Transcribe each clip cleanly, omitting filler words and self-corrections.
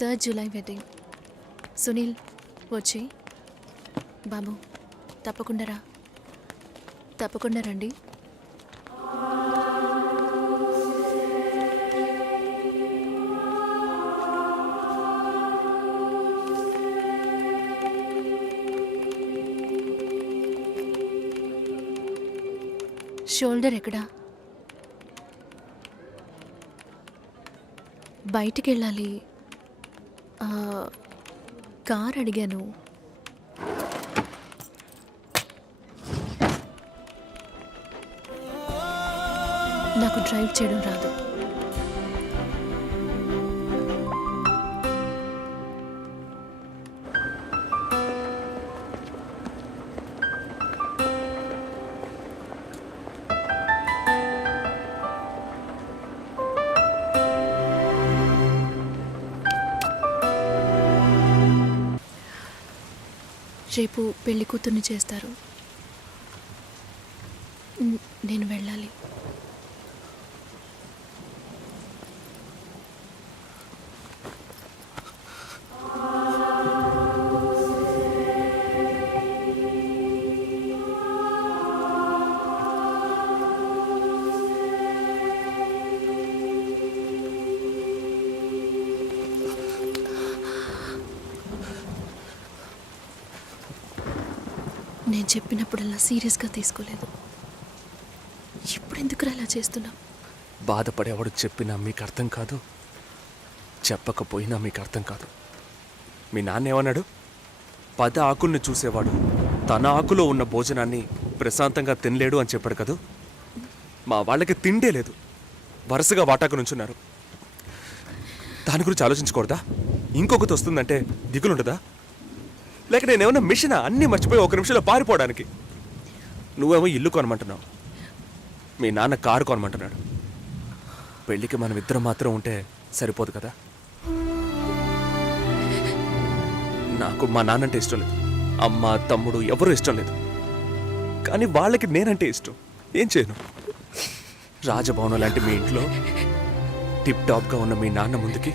3rd July wedding. Sunil వచ్చి బాబు తప్పకుండా రండి. షోల్డర్ ఎక్కడా? బయటికి వెళ్ళాలి. కార్ అడిగాను. నాకు డ్రైవ్ చేయడం రాదు. రేపు పెళ్లి కూతుర్ని చేస్తారు. నేను వెళ్ళాలి. నేను చెప్పినప్పుడల్లా సీరియస్గా తీసుకోలేదు. ఇప్పుడు ఎందుకు అలా చేస్తున్నావు? బాధపడేవాడు చెప్పినా మీకు అర్థం కాదు, చెప్పకపోయినా మీకు అర్థం కాదు. మీ నాన్న ఏమన్నాడు? 10 ఆకుల్ని చూసేవాడు తన ఆకులో ఉన్న భోజనాన్ని ప్రశాంతంగా తినలేడు అని చెప్పాడు కదా. మా వాళ్ళకి తిండే లేదు, వరుసగా వాటాకు నుంచున్నారు. దాని గురించి ఆలోచించకూడదా? ఇంకొకటి వస్తుందంటే దిగులుండదా? లేక నేనేమన్నా మిషనా అన్నీ మర్చిపోయి 1 నిమిషంలో పారిపోవడానికి? నువ్వేమో ఇల్లు కొనమంటున్నావు, మీ నాన్న కారు కొనమంటున్నాడు. పెళ్ళికి మనం ఇద్దరం మాత్రం ఉంటే సరిపోదు కదా. నాకు మా నాన్నంటే ఇష్టం లేదు, అమ్మ తమ్ముడు ఎవరూ ఇష్టం లేదు. కానీ వాళ్ళకి నేనంటే ఇష్టం. ఏం చేయను? రాజభవనం లాంటి మీ ఇంట్లో టిప్ టాప్గా ఉన్న మీ నాన్న ముందుకి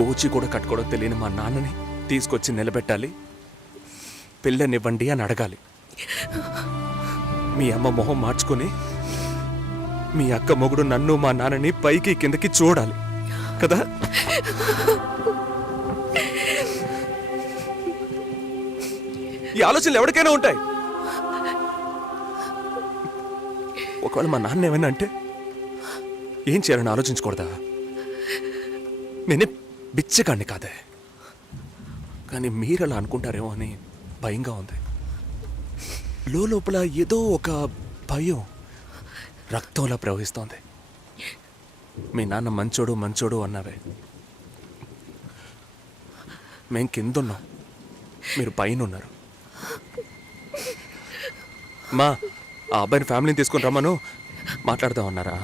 కోచి కూడా కట్టుకోవడం తెలియని మా నాన్నని తీసుకొచ్చి నిలబెట్టాలి. పిల్లనివ్వండి అని అడగాలి. మీ అమ్మ మొహం మార్చుకొని మీ అక్క మొగుడు నన్ను మా నాన్నని పైకి కిందకి చూడాలి కదా. ఈ ఆలోచనలు ఎవరికైనా ఉంటాయి. ఒకవేళ మా నాన్న ఏమైనా అంటే ఏం చేయాలని ఆలోచించకూడదా? నేనే బిచ్చగాడిని కాదే, కానీ మీరు అలా అనుకుంటారేమో అని భయంగా ఉంది. లోపల ఏదో ఒక భయం రక్తంలా ప్రవహిస్తోంది. మీ నాన్న మంచోడు అన్నావే, మేం కిందున్నాం, మీరు పైన ఉన్నారు. మా ఆ అబ్బాయిని ఫ్యామిలీని తీసుకుని రమ్మను మాట్లాడదామన్నారా?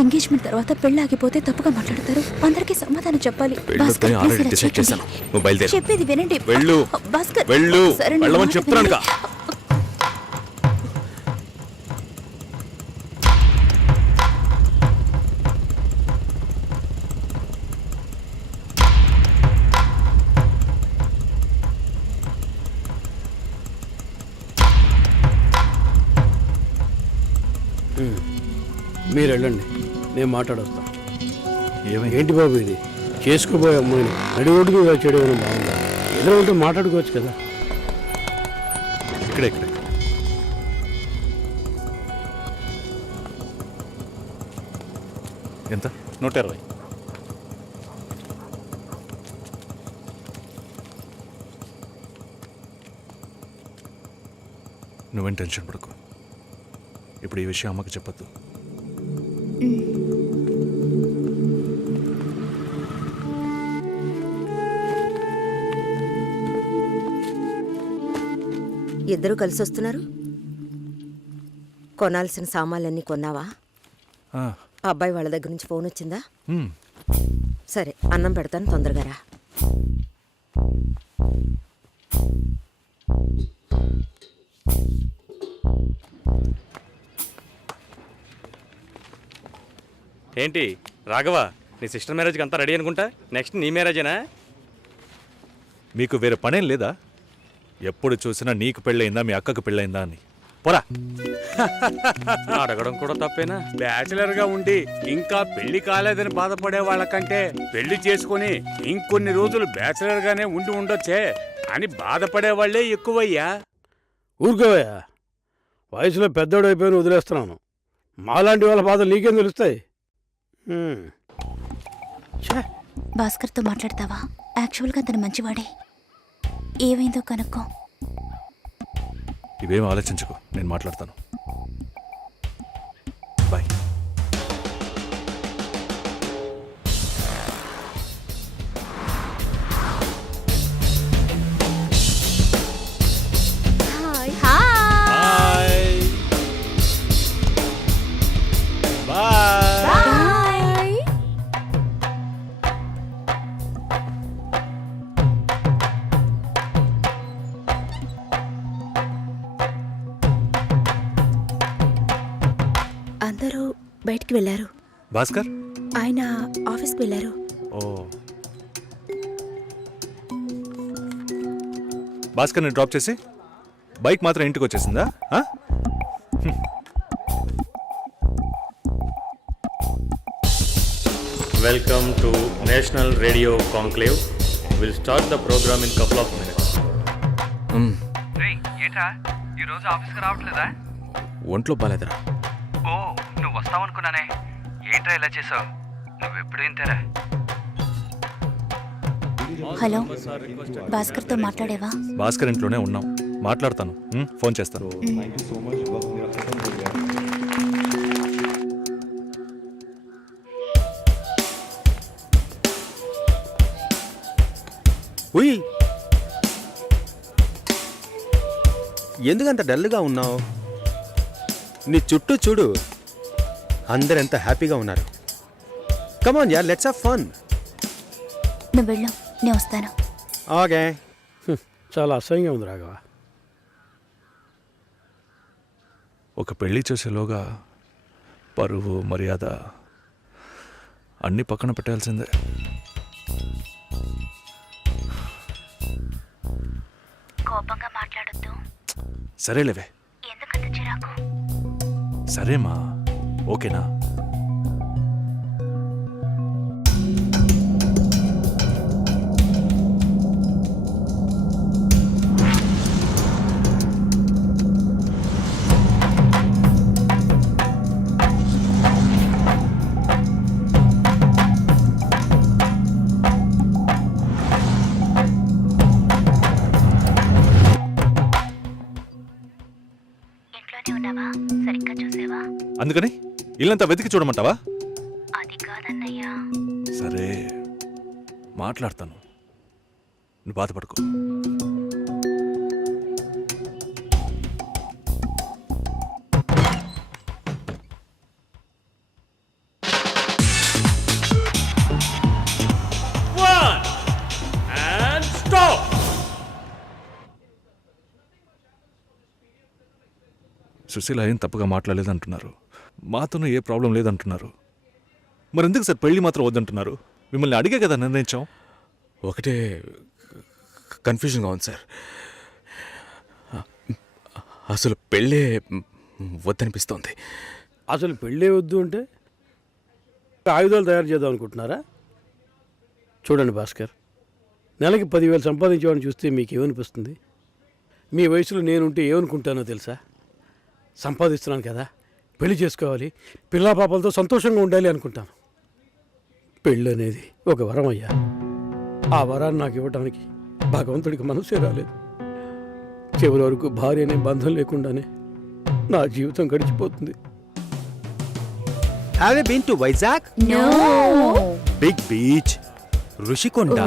ఎంగేజ్మెంట్ తర్వాత పెళ్లి ఆగిపోతే తప్పుగా మాట్లాడతారు. అందరికీ సమాధానం చెప్పాలి. చెప్పేది వినండి. చెప్తున్నాను. మీరు వెళ్ళండి, నేను మాట్లాడొస్తాను. ఏమైంది? ఏంటి బాబు ఇది? చేసుకోబోయే అమ్మాయిని నడి ఒడ్డుకు చేయడం బాగుందా? ఏదో ఉంటే మాట్లాడుకోవచ్చు కదా. ఇక్కడే ఇక్కడే. ఎంత? 120. నువ్వేం టెన్షన్ పడకు. ఇప్పుడు ఈ విషయం అమ్మకి చెప్పొద్దు. ఇద్దరు కలిసి వస్తున్నారు. కొనాల్సిన సామాన్లన్నీ కొన్నావా? ఆ, ఆ అబ్బాయి వాళ్ళ దగ్గర నుంచి ఫోన్ వచ్చిందా? ఉమ్, సరే, అన్నం పెడతాను, తొందరగా రా. ఏంటి రాఘవ, నీ సిస్టర్ మ్యారేజ్కి అంతా రెడీ అనుకుంటా. నెక్స్ట్ నీ మ్యారేజేనా? మీకు వేరే పనేం లేదా? ఎప్పుడు చూసినా నీకు పెళ్ళయిందా, మీ అక్కకు పెళ్ళయిందా అని. పోరా. అడగడం కూడా తప్పేనా? బ్యాచిలర్ గా ఉండి ఇంకా పెళ్లి కాలేదని బాధపడే వాళ్ళకంటే పెళ్లి చేసుకుని ఇంకొన్ని రోజులు బ్యాచిలర్ గానే ఉండి ఉండొచ్చే అని బాధపడే వాళ్ళే ఎక్కువయ్యా. ఊరుకోవయ్యా, వయసులో పెద్దోడు అయిపోయిన వదిలేస్తున్నాను. మాలాంటి వాళ్ళ బాధలు నీకేం తెలుస్తాయి? భాస్కర్తో మాట్లాడతావా? యాక్చువల్గా అతను మంచివాడే. ఏమైందో కనుక్కో. ఇవేం ఆలోచించకు, నేను మాట్లాడతాను. బాయ్. అందరూ బయటికి వెళ్ళారు. భాస్కర్? ఆయన ఆఫీస్కి వెళ్ళారు. ఓ, భాస్కర్ని డ్రాప్ చేసి బైక్ మాత్రం ఇంటికి వచ్చేసిందా? ఆ? Welcome to national radio conclave. Will start the program in couple of minutes. ఏంట్రా ఈరోజు ఆఫీస్కి రావట్లేదా? ఒంట్లో బాలేదురా. ఓ, నువ్వు వస్తావనుకున్నానే. ఏంట్రా ఇలా చేసావు? నువ్వెప్పుడు ఇంతేరా? హలో, భాస్కర్తో మాట్లాడేవా? భాస్కర్ ఇంట్లోనే ఉన్నాం, మాట్లాడతాను. ఫోన్ చేస్తాను. ఉయ్, ఎందుకంత డల్గా ఉన్నావు? నీ చుట్టూ చూడు, అందరెంత హ్యాపీగా ఉన్నారు. కమాన్ యార్, లెట్స్ హావ్ ఫన్. నువ్వు వెళ్ళు, నేను వస్తాను. ఓకే. చాలా అసహ్యంగా ఉంది రాఘవ. ఒక పెళ్లి చేసేలోగా పరువు, మర్యాద అన్నీ పక్కన పెట్టాల్సిందే. కోపంగా మాట్లాడొద్దు. సరేలేవే. ఎందుకంత చిరాకు? సరేమా, ఓకేనా? ఇంట్లోనే ఉన్నావా? సరిగ్గా చూసావా? అందుకని ఇల్లంతా వెతికి చూడమంటావా? అది కాదన్నయ్యా. సరే, మాట్లాడతాను, నువ్వు బాధపడుకో. సుశీల ఏం తప్పుగా మాట్లాడలేదంటున్నారు, మాతోనూ ఏ ప్రాబ్లం లేదంటున్నారు. మరెందుకు సార్ పెళ్లి మాత్రం వద్దంటున్నారు? మిమ్మల్ని అడిగే కదా నిర్ణయించాం. ఒకటే కన్ఫ్యూజన్గా ఉంది సార్. అసలు పెళ్ళే వద్దనిపిస్తోంది. అసలు పెళ్ళే వద్దు అంటే ఆయుధాలు తయారు చేద్దాం అనుకుంటున్నారా? చూడండి భాస్కర్, నెలకి 10,000 సంపాదించేవాడిని చూస్తే మీకేమనిపిస్తుంది? మీ వయసులో నేనుంటే ఏమనుకుంటానో తెలుసా? సంపాదిస్తున్నాను కదా, పెళ్లి చేసుకోవాలి, పిల్లా పాపలతో సంతోషంగా ఉండాలి అనుకుంటాను. పెళ్ళి అనేది ఒక వరం అయ్యా. ఆ వరాన్ని నాకు ఇవ్వడానికి భగవంతుడికి మనసే రాలేదు. చివరి వరకు భార్య అనే బంధం లేకుండానే నా జీవితం గడిచిపోతుంది. Have you been to Vizag? Big beach, Rushikonda,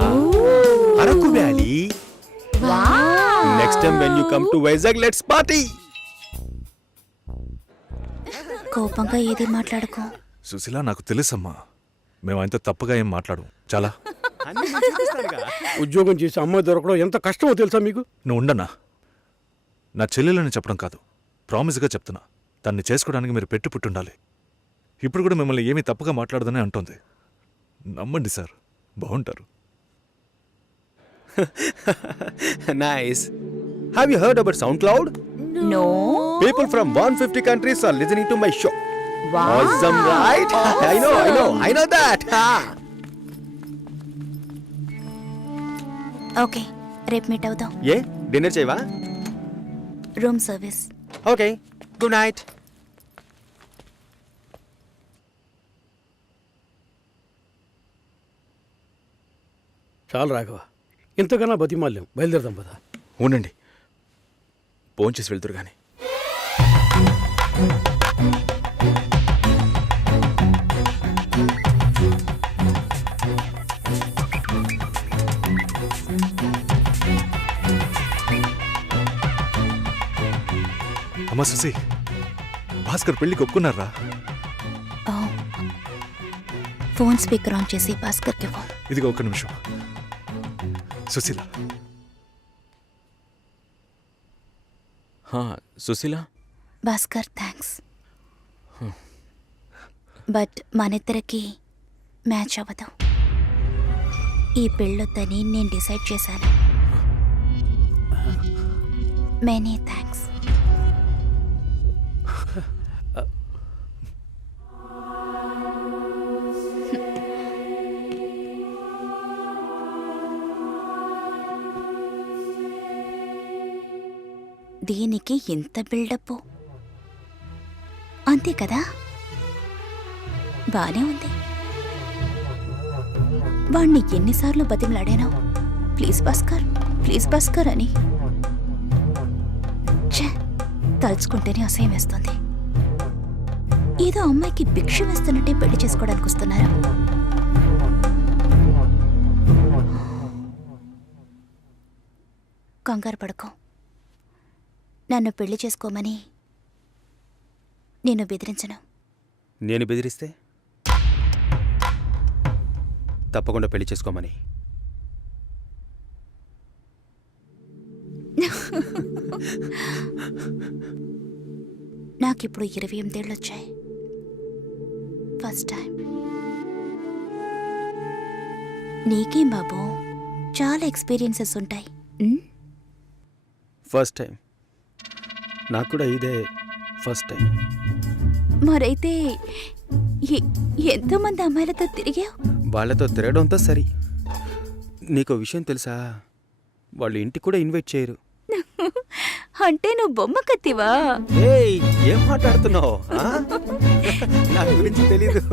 Araku valley. Next time when you come to Vizag let's party. కోపంగా ఏది మాట్లాడుకో. సుశీల, నాకు తెలుసమ్మా, మేము ఆయనతో తప్పుగా ఏం మాట్లాడు. చాలా ఉద్యోగం చేసి అమ్మాయి దొరకడం ఎంత కష్టమో తెలుసా మీకు? నువ్వు ఉండనా? నా చెల్లెలని చెప్పడం కాదు, ప్రామిస్గా చెప్తున్నా, తన్ని చేసుకోవడానికి మీరు పుట్టుండాలి. ఇప్పుడు కూడా మిమ్మల్ని ఏమీ తప్పుగా మాట్లాడదని అంటోంది. నమ్మండి సార్, బాగుంటారు. Nice. Have you heard about SoundCloud? No. People from 150 countries are listening to my show. Awesome, right? I know that. Okay, రేపు మీట్ అవుదాం. ఏ డిన్నర్ చేయవా? Room service. Okay, good night. చాలు రాఘవ, ఇంతకన్నా బతిమాల్యం. బయలుదేరదాం పదా. ఉండండి, భోంచేసి వెళ్తురు కానీ. అమ్మా సుశీ, భాస్కర్ పెళ్ళికి ఒప్పుకున్నారా? ఫోన్ స్పీకర్ ఆన్ చేసి భాస్కర్కి ఫోన్. ఇదిగో ఒక్క నిమిషం. సుశీల. సుశీల, భాస్కర్ థ్యాంక్స్, బట్ మనిద్దరికి మ్యాచ్ అవ్వదు. ఈ పెళ్ళొద్దని నేను డిసైడ్ చేశాను. Many thanks. దీనికి ఎంత బిల్డప్, అంతే కదా? బానే ఉంది. వాణ్ణి ఎన్నిసార్లు బతిమలాడాను, ప్లీజ్ భాస్కర్, ప్లీజ్ భాస్కర్ అని. ఛే, తలుచుకుంటేనే అసహ్యం వేస్తుంది. ఏదో అమ్మాయికి భిక్ష వేస్తున్నట్టే పెళ్లి చేసుకోవడానికి వస్తున్నారు. కంగారు పడుకో. నన్ను పెళ్లి చేసుకోమని నేను బెదిరించను. నేను బెదిరిస్తే తప్పకుండా పెళ్లి చేసుకోమని. నాకిప్పుడు 28 ఏళ్ళు వచ్చాయి. First time. నీకేం బాబు, చాలా ఎక్స్పీరియన్సెస్ ఉంటాయి. First time. నాకు కూడా ఇదే ఫస్ట్ టైం. మరైతే ఎంతోమంది అమ్మాయిలతో తిరిగావు? వాళ్ళతో తిరగడంతో సరి. నీకో విషయం తెలుసా, వాళ్ళు ఇంటికి కూడా ఇన్వైట్ చేయరు. అంటే నువ్వు బొమ్మ కత్తివా? ఏయ్, ఏం మాట్లాడుతున్నావు? నా గురించి తెలీదు.